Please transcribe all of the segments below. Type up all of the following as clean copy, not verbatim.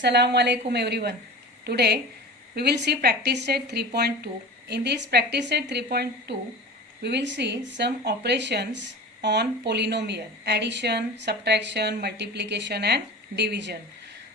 Assalamu alaikum everyone. Today we will see practice set 3.2. In this practice set 3.2 we will see some operations on polynomial, addition, subtraction, multiplication and division.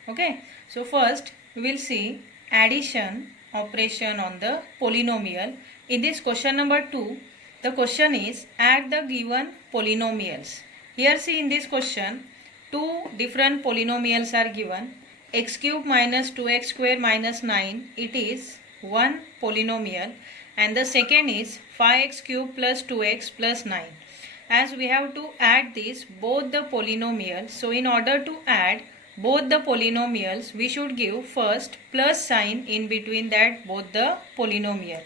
Okay, so first we will see addition operation on the polynomial. In this question number 2, the question is add the given polynomials. Here see in this question two different polynomials are given. X cube minus 2x square minus 9, it is one polynomial, and the second is 5x cube plus 2x plus 9. As we have to add this both the polynomials, so in order to add both the polynomials we should give first plus sign in between that both the polynomial.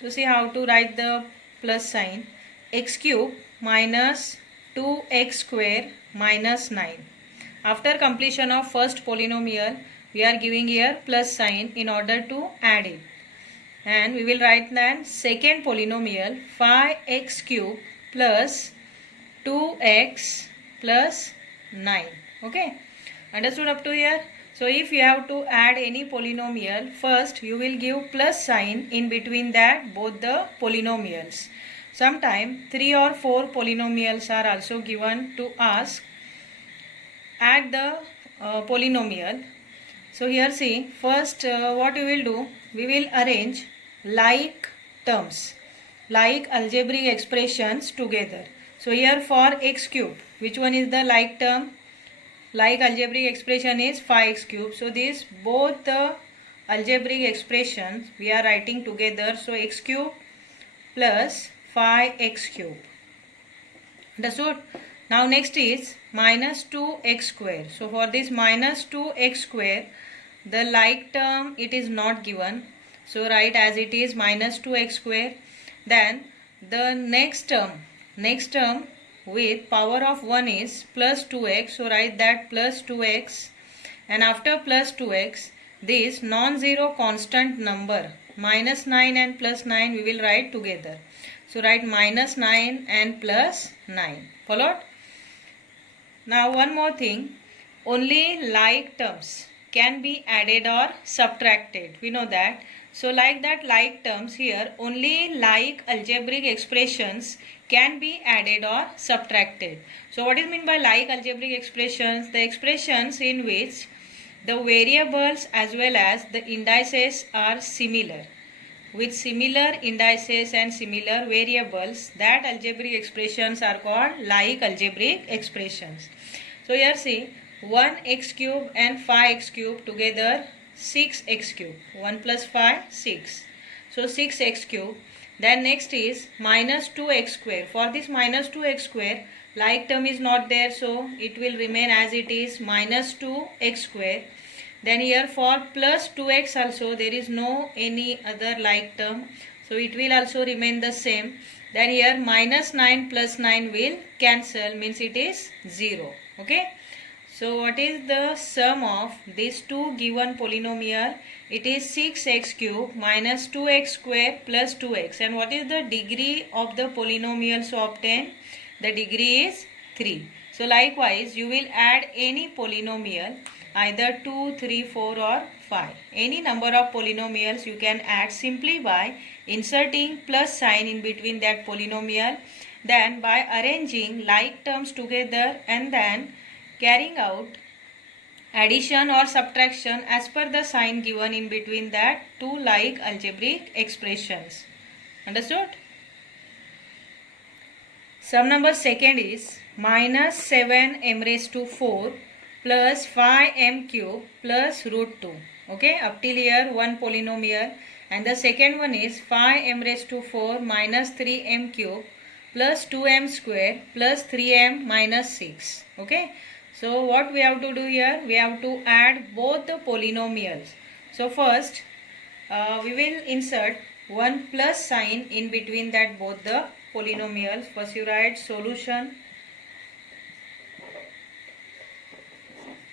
So see how to write the plus sign. X cube minus 2x square minus 9. After completion of first polynomial, we are giving here plus sign in order to add it. And we will write then second polynomial 5x cube plus 2x plus 9. Okay. Understood up to here? So if you have to add any polynomial, first you will give plus sign in between that both the polynomials. Sometimes 3 or 4 polynomials are also given to us. Add the polynomial. So here see first what we will do, we will arrange like terms, like algebraic expressions together. So here for x cube, which one is the like term? Like algebraic expression is 5x cube. So this both the algebraic expressions we are writing together. So x cube plus 5x cube. Understood? Now next is minus 2x square. So for this minus 2x square, the like term it is not given. So write as it is minus 2x square. Then the next term with power of 1 is plus 2x. So write that plus 2x. And after plus 2x, this non-zero constant number minus 9 and plus 9 we will write together. So write minus 9 and plus 9. Followed? Now one more thing, only like terms can be added or subtracted. We know that. So like that like terms here, only like algebraic expressions can be added or subtracted. So what is meant by like algebraic expressions? The expressions in which the variables as well as the indices are similar. With similar indices and similar variables, that algebraic expressions are called like algebraic expressions. So here see 1x cube and 5x cube together 6x cube. 1 plus 5, 6. So 6x cube. Then next is minus 2x square. For this minus 2x square, like term is not there, so it will remain as it is minus 2x square. Then here for plus 2x also there is no any other like term, so it will also remain the same. Then here minus 9 plus 9 will cancel, means it is 0. Okay. So what is the sum of these two given polynomial? It is 6x cube minus 2x square plus 2x. And what is the degree of the polynomial so obtained? The degree is 3. So likewise you will add any polynomial, either 2, 3, 4 or 5. Any number of polynomials you can add simply by inserting plus sign in between that polynomial, then by arranging like terms together and then carrying out addition or subtraction as per the sign given in between that two like algebraic expressions. Understood? Sum number second is minus 7m raised to 4 plus 5m cube plus root 2. Okay, up till here one polynomial, and the second one is 5m raised to 4 minus 3m cube plus 2m square plus 3m minus 6. Okay, so what we have to do here, we have to add both the polynomials. So first we will insert one plus sign in between that both the polynomials. First you write solution.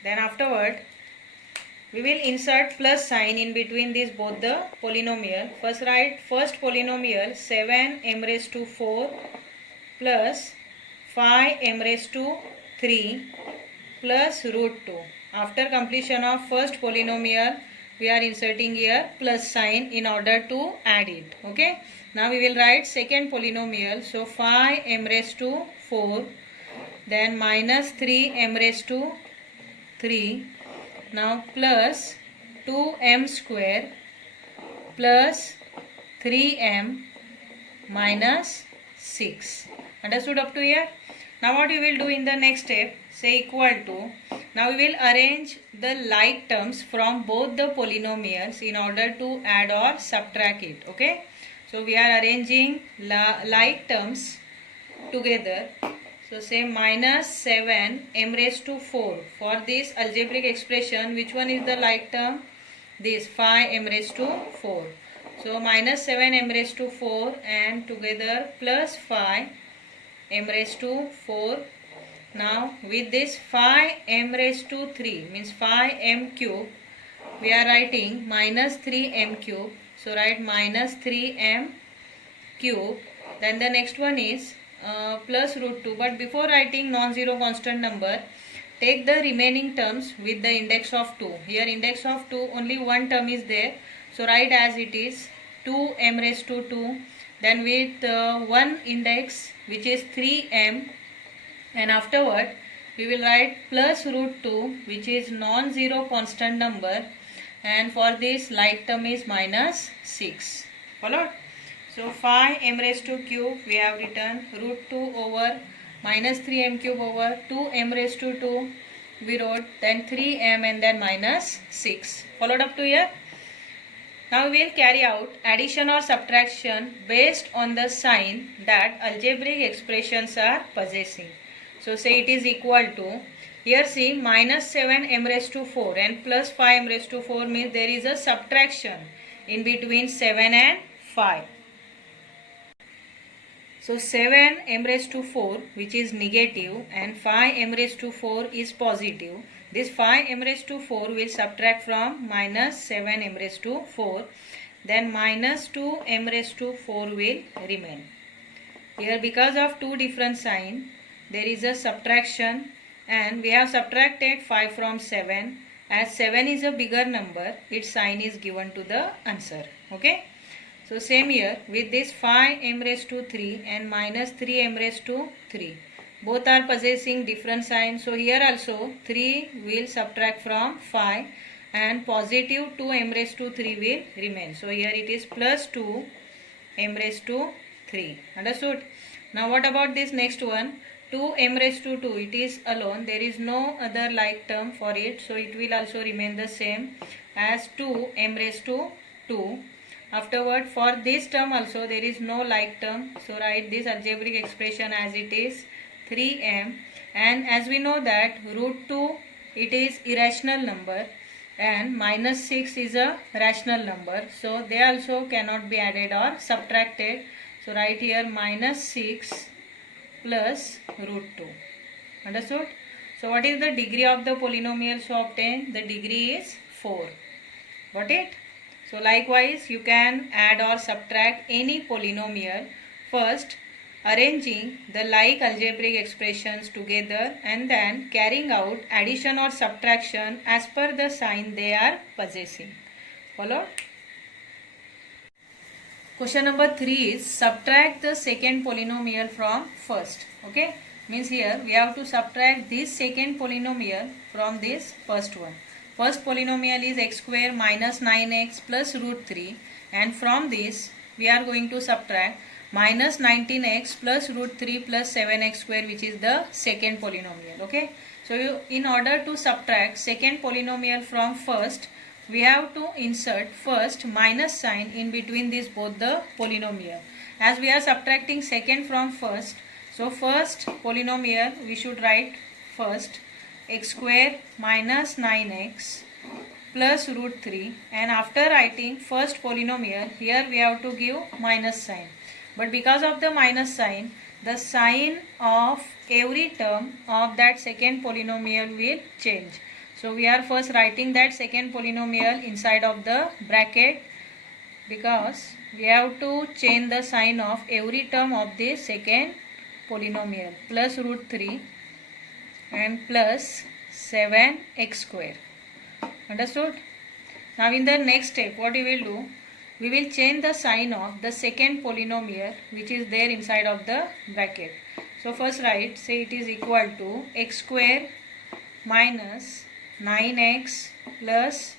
Then afterward we will insert plus sign in between these both the polynomial. First write first polynomial 7m raised to 4 plus 5m raised to 3 plus root 2. after completion of first polynomial, we are inserting here plus sign in order to add it. Okay. Now we will write second polynomial. So 5m raised to 4, then minus 3m raised to 3. Now plus 2m square plus 3m minus 6. Understood up to here? Now what we will do in the next step, say equal to, now we will arrange the like terms from both the polynomials in order to add or subtract it. Okay. So we are arranging like terms together. So say minus 7m raised to 4. For this algebraic expression, which one is the like term? This 5m raised to 4. So minus 7m raised to 4 and together plus 5m raised to 4. Now with this 5m raised to 3 means 5m cube, we are writing minus 3m cube. So write minus 3m cube. Then the next one is plus root 2. But before writing non-zero constant number, take the remaining terms with the index of 2. Here index of 2, only one term is there. So write as it is 2m raised to 2. Then with one index which is 3m. And afterward we will write plus root 2 which is non-zero constant number. And for this like term is minus 6. Followed? So 5m raised to cube we have written root 2 over minus 3m cube over 2m raised to 2 we wrote, then 3m and then minus 6. Followed up to here? Now we will carry out addition or subtraction based on the sign that algebraic expressions are possessing. So say it is equal to, here see minus 7m raised to 4 and plus 5m raised to 4 means there is a subtraction in between 7 and 5. So 7m raised to 4 which is negative and 5m raised to 4 is positive. This 5m raised to 4 will subtract from minus 7m raised to 4. Then minus 2m raised to 4 will remain. Here because of two different signs there is a subtraction and we have subtracted 5 from 7. As 7 is a bigger number, its sign is given to the answer. Okay. So same here with this 5m raised to 3 and minus 3m raised to 3. Both are possessing different signs. So here also 3 will subtract from 5 and positive 2m raised to 3 will remain. So here it is plus 2m raised to 3. Understood? Now what about this next one? 2m raised to 2. It is alone. There is no other like term for it. So it will also remain the same as 2m raised to 2. Afterward for this term also there is no like term. So write this algebraic expression as it is 3m, and as we know that root 2 it is irrational number and minus 6 is a rational number. So they also cannot be added or subtracted. So write here minus 6 plus root 2. Understood? So what is the degree of the polynomial so obtained? The degree is 4. Got it? So likewise you can add or subtract any polynomial, first arranging the like algebraic expressions together and then carrying out addition or subtraction as per the sign they are possessing. Follow? Question number 3 is subtract the second polynomial from first. Okay, means here we have to subtract this second polynomial from this first one. First polynomial is x square minus 9x plus root 3, and from this we are going to subtract minus 19x plus root 3 plus 7x square, which is the second polynomial. Okay, so in order to subtract second polynomial from first, we have to insert first minus sign in between these both the polynomial. As we are subtracting second from first, so first polynomial we should write first x square minus 9x plus root 3, and after writing first polynomial here we have to give minus sign. But because of the minus sign, the sign of every term of that second polynomial will change. So we are first writing that second polynomial inside of the bracket, because we have to change the sign of every term of this second polynomial. Plus root 3 and plus 7x square. Understood? Now in the next step, what we will do? We will change the sign of the second polynomial which is there inside of the bracket. So first write, say it is equal to x square minus 9x plus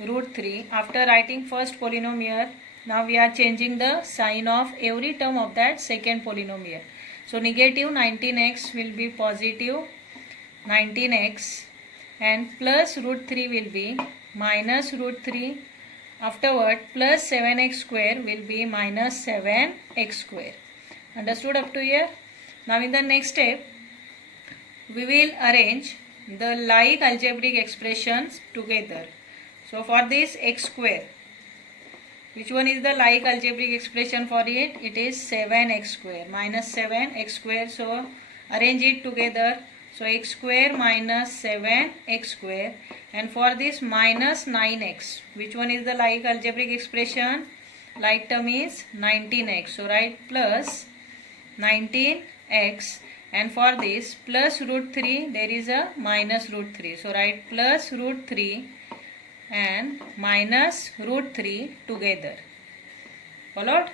root 3. After writing first polynomial, now we are changing the sign of every term of that second polynomial. So negative 19x will be positive 19x and plus root 3 will be minus root 3. Afterward plus 7x square will be minus 7x square. Understood up to here? Now in the next step, we will arrange the like algebraic expressions together. So for this x square, which one is the like algebraic expression for it? It is 7x square minus 7x square. So arrange it together. So x square minus 7x square, and for this minus 9x, which one is the like algebraic expression? Like term is 19x. So write plus 19x, and for this plus root 3 there is a minus root 3. So write plus root 3 and minus root 3 together. Followed?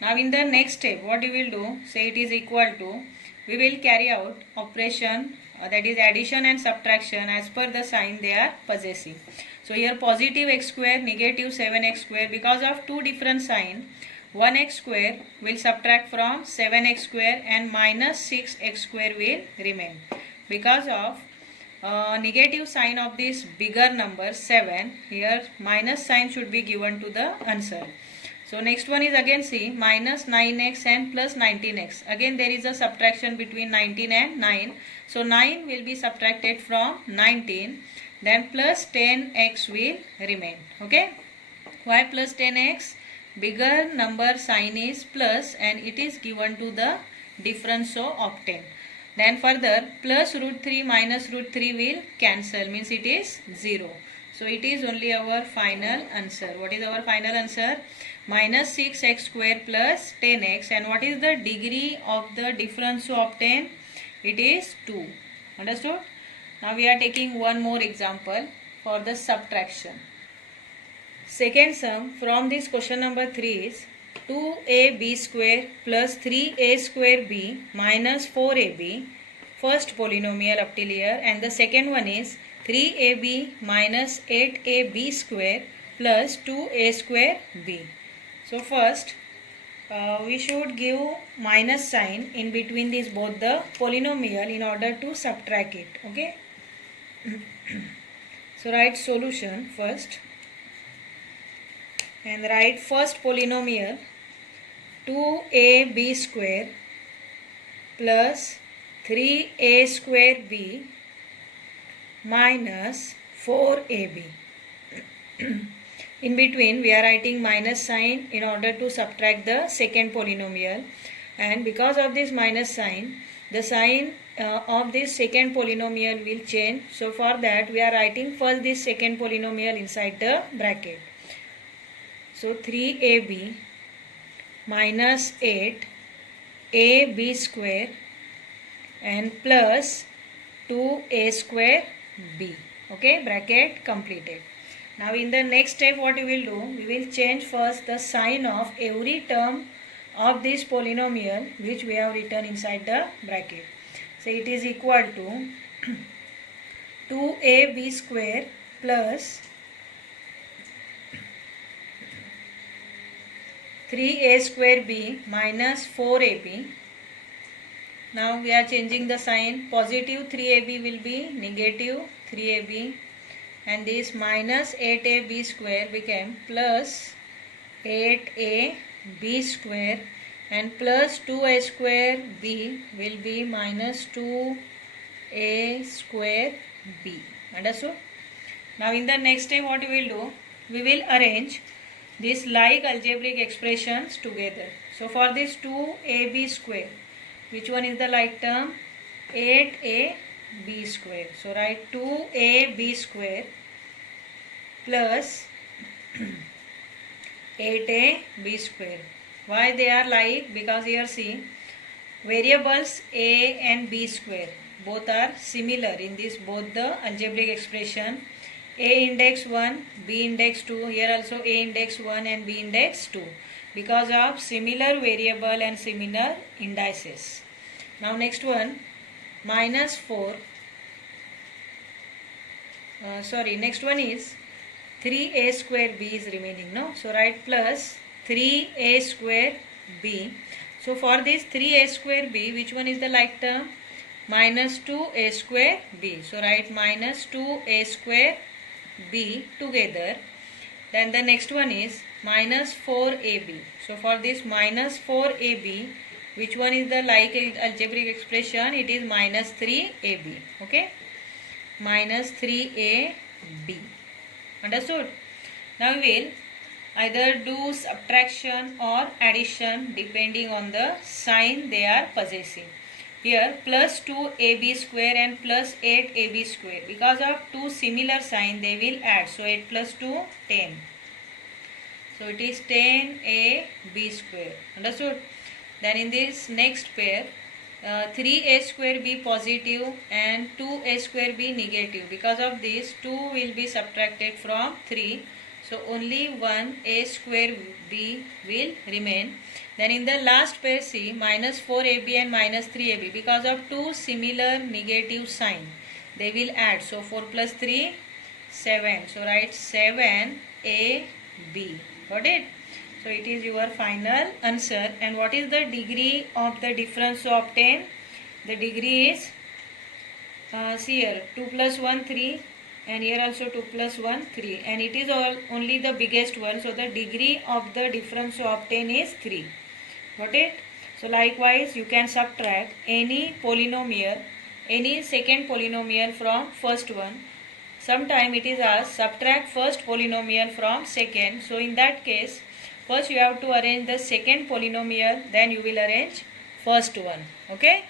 Now in the next step, what we will do? Say it is equal to, we will carry out operation that is addition and subtraction as per the sign they are possessing. So here positive x square, negative 7x square, because of two different sign, 1x square will subtract from 7x square and minus 6x square will remain. Because of negative sign of this bigger number 7, here minus sign should be given to the answer. So next one is again see minus 9x and plus 19x. Again there is a subtraction between 19 and 9. So 9 will be subtracted from 19. Then plus 10x will remain. Okay. Why plus 10x? Bigger number sign is plus and it is given to the difference, so obtain. Then further plus root 3 minus root 3 will cancel, means it is 0. So it is only our final answer. What is our final answer? Minus 6x square plus 10x. And what is the degree of the difference to obtain? It is 2. Understood? Now we are taking one more example for the subtraction. Second sum from this question number 3 is 2ab square plus 3a square b minus 4ab. First polynomial up till here, and the second one is 3ab minus 8ab square plus 2a square b. So first we should give minus sign in between these both the polynomial in order to subtract it. Okay. So write solution first and write first polynomial 2ab square plus 3a square b minus 4ab. In between we are writing minus sign in order to subtract the second polynomial, and because of this minus sign the sign of this second polynomial will change. So for that we are writing first this second polynomial inside the bracket. So 3ab minus 8ab square and plus 2a square b. Okay, bracket completed. Now in the next step what we will do, we will change first the sign of every term of this polynomial which we have written inside the bracket. So it is equal to 2ab square plus 3a square b minus 4ab. Now we are changing the sign. Positive 3ab will be negative 3ab, and this minus 8ab square became plus 8ab square, and plus 2a square b will be minus 2a square b. Understood? Now in the next step what we will do, we will arrange these like algebraic expressions together. So for this 2ab square, which one is the like term? 8ab square. So write 2ab square plus 8ab square. Why they are like? Because here see variables a and b square, both are similar in this both the algebraic expression. A index 1, B index 2, here also A index 1 and B index 2 because of similar variable and similar indices. Now next one, minus 4, next one is 3a square b is remaining, no? So write plus 3a square b. So for this 3a square b, which one is the like term? Minus 2a square b. So write minus 2a square b together. Then the next one is minus 4ab. So for this minus 4ab, which one is the like algebraic expression? It is minus 3ab. Okay? Minus 3ab. Understood? Now we will either do subtraction or addition depending on the sign they are possessing. Here plus 2ab square and plus 8ab square. Because of two similar sign they will add. So 8 plus 2, 10. So it is 10ab square. Understood? Then in this next pair, 3a square b positive and 2a square b negative. Because of this, 2 will be subtracted from 3. So only 1a square b will remain. Then in the last pair, see minus 4ab and minus 3ab. Because of two similar negative sign, they will add. So 4 plus 3, 7. So write 7ab. Got it? So it is your final answer. And what is the degree of the difference to obtain? The degree is, see here, 2 plus 1, 3. And here also 2 plus 1, 3. And it is only the biggest one. So the degree of the difference to obtain is 3. Got it? So likewise, you can subtract any polynomial, any second polynomial from first one. Sometime it is asked, subtract first polynomial from second. So in that case, first you have to arrange the second polynomial, then you will arrange first one. Okay?